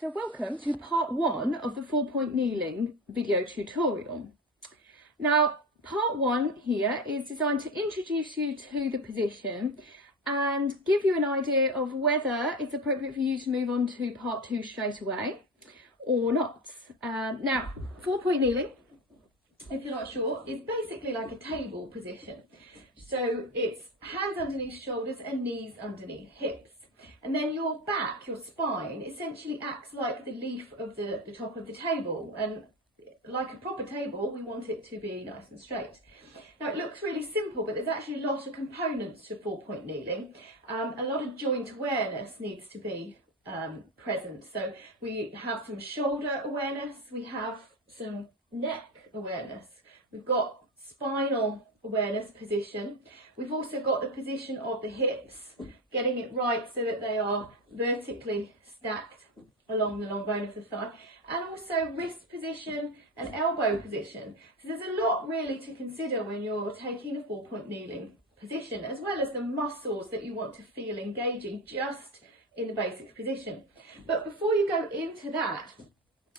So welcome to part 1 of the 4-point kneeling video tutorial. Now part 1 here is designed to introduce you to the position and give you an idea of whether it's appropriate for you to move on to part 2 straight away or not. Now 4-point kneeling, if you're not sure, is basically like a table position. So it's hands underneath shoulders and knees underneath hips. And then your back, your spine, essentially acts like the leaf of the top of the table. And like a proper table, we want it to be nice and straight. Now it looks really simple, but there's actually a lot of components to 4-point kneeling. A lot of joint awareness needs to be present. So we have some shoulder awareness, we have some neck awareness, we've got spinal awareness position. We've also got the position of the hips, getting it right so that they are vertically stacked along the long bone of the thigh, and also wrist position and elbow position. So there's a lot really to consider when you're taking a 4-point kneeling position, as well as the muscles that you want to feel engaging just in the basic position. But before you go into that,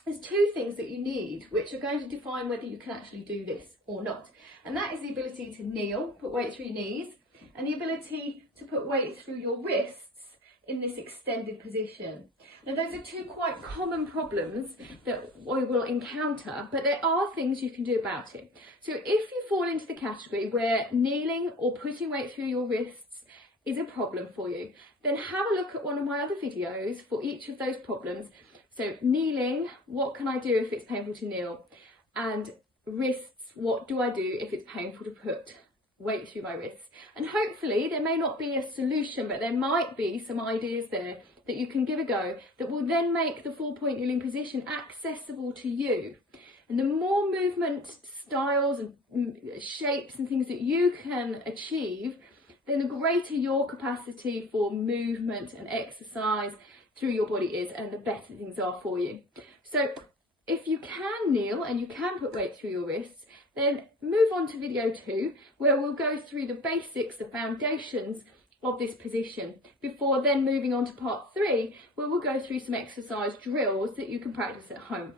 there's 2 things that you need which are going to define whether you can actually do this or not. And that is the ability to kneel, put weight through your knees, and the ability to put weight through your wrists in this extended position. Now those are 2 quite common problems that we will encounter, but there are things you can do about it. So if you fall into the category where kneeling or putting weight through your wrists is a problem for you, then have a look at one of my other videos for each of those problems. So kneeling, what can I do if it's painful to kneel? And wrists, what do I do if it's painful to put weight through my wrists? And hopefully there may not be a solution, but there might be some ideas there that you can give a go that will then make the 4-point kneeling position accessible to you. And the more movement styles and shapes and things that you can achieve, then the greater your capacity for movement and exercise through your body is, and the better things are for you. So if you can kneel and you can put weight through your wrists, then move on to video 2, where we'll go through the basics, the foundations of this position, before then moving on to part 3, where we'll go through some exercise drills that you can practice at home.